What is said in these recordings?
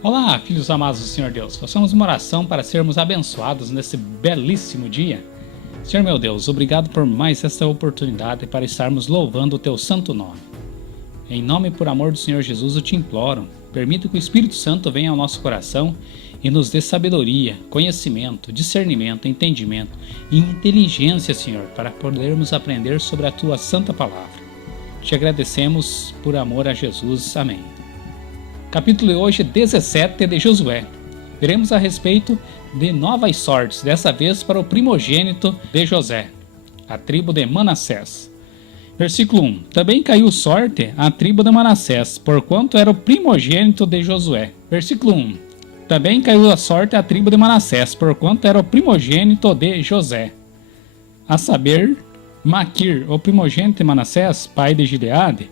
Olá, filhos amados do Senhor Deus. Façamos uma oração para sermos abençoados nesse belíssimo dia. Senhor meu Deus, obrigado por mais esta oportunidade para estarmos louvando o Teu santo nome. Em nome e por amor do Senhor Jesus eu te imploro, permita que o Espírito Santo venha ao nosso coração e nos dê sabedoria, conhecimento, discernimento, entendimento e inteligência, Senhor, para podermos aprender sobre a Tua santa palavra. Te agradecemos por amor a Jesus. Amém. Capítulo de hoje 17 de Josué. Veremos a respeito de novas sortes, dessa vez para o primogênito de José, a tribo de Manassés. Versículo 1. Também caiu sorte à tribo de Manassés, porquanto era o primogênito de Josué. Versículo 1. Também caiu a sorte à tribo de Manassés, porquanto era o primogênito de José. A saber, Maquir, o primogênito de Manassés, pai de Gileade,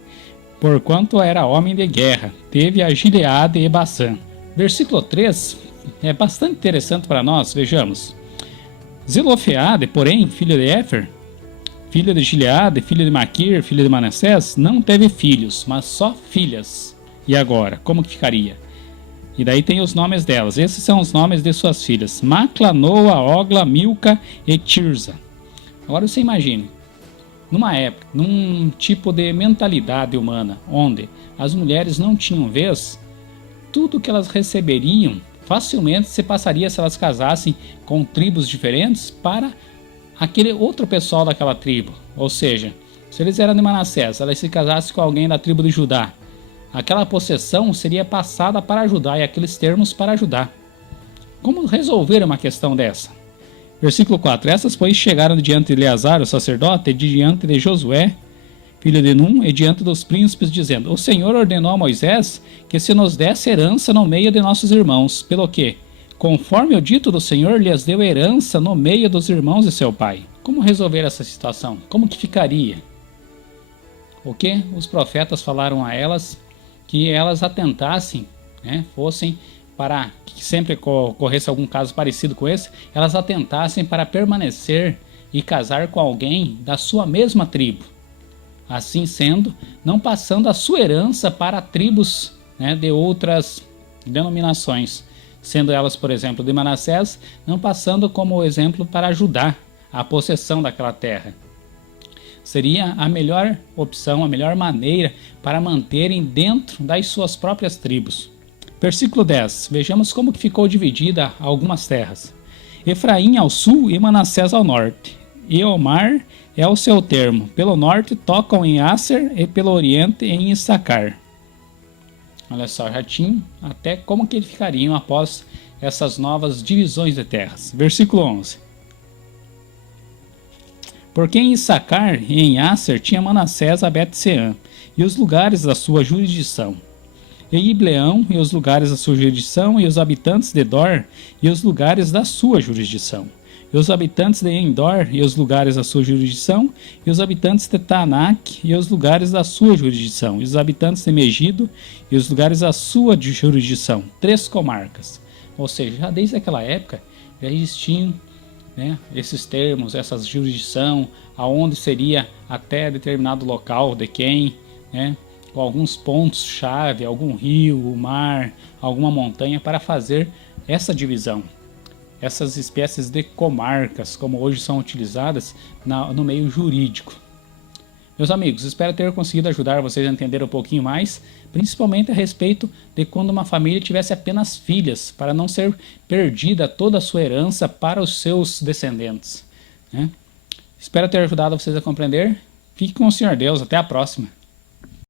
porquanto era homem de guerra, teve a Gileade e Bassã. Versículo 3 é bastante interessante para nós, vejamos. Zelofeade, porém, filho de Éfer, filho de Gileade, filho de Maquir, filho de Manassés, não teve filhos, mas só filhas. E agora, como que ficaria? E daí tem os nomes delas. Esses são os nomes de suas filhas: Macla, Noa, Ogla, Milca e Tirza. Agora você imagine, numa época, num tipo de mentalidade humana, onde as mulheres não tinham vez, tudo que elas receberiam facilmente se passaria se elas casassem com tribos diferentes para aquele outro pessoal daquela tribo. Ou seja, se eles eram de Manassés, elas se casassem com alguém da tribo de Judá, aquela possessão seria passada para Judá e aqueles termos para Judá. Como resolver uma questão dessa? Versículo 4. Essas, pois, chegaram diante de Eleazar, o sacerdote, e diante de Josué, filho de Num, e diante dos príncipes, dizendo: O Senhor ordenou a Moisés que se nos desse herança no meio de nossos irmãos, pelo que, conforme o dito do Senhor, lhes deu herança no meio dos irmãos de seu pai. Como resolver essa situação? Como que ficaria? O que os profetas falaram a elas? Que elas atentassem, fossem para que sempre ocorresse algum caso parecido com esse, elas atentassem para permanecer e casar com alguém da sua mesma tribo. Assim sendo, não passando a sua herança para tribos de outras denominações, sendo elas, por exemplo, de Manassés, não passando como exemplo para Judá, a possessão daquela terra. Seria a melhor opção, a melhor maneira para manterem dentro das suas próprias tribos. Versículo 10. Vejamos como que ficou dividida algumas terras. Efraim ao sul e Manassés ao norte. E o mar é o seu termo. Pelo norte tocam em Asser e pelo oriente em Issacar. Olha só, já tinha até como que eles ficariam após essas novas divisões de terras. Versículo 11. Porque em Issacar e em Asser tinha Manassés a Bet-Seã e os lugares da sua jurisdição, e Ibleão e os lugares da sua jurisdição, e os habitantes de Dor e os lugares da sua jurisdição, e os habitantes de Endor e os lugares da sua jurisdição, e os habitantes de Taanac e os lugares da sua jurisdição, e os habitantes de Megido e os lugares da sua jurisdição. 3 comarcas. Ou seja, já desde aquela época já existiam esses termos, essa jurisdição, aonde seria até determinado local de quem, com alguns pontos-chave, algum rio, o mar, alguma montanha, para fazer essa divisão. Essas espécies de comarcas, como hoje são utilizadas no meio jurídico. Meus amigos, espero ter conseguido ajudar vocês a entender um pouquinho mais, principalmente a respeito de quando uma família tivesse apenas filhas, para não ser perdida toda a sua herança para os seus descendentes. Espero ter ajudado vocês a compreender. Fique com o Senhor Deus. Até a próxima.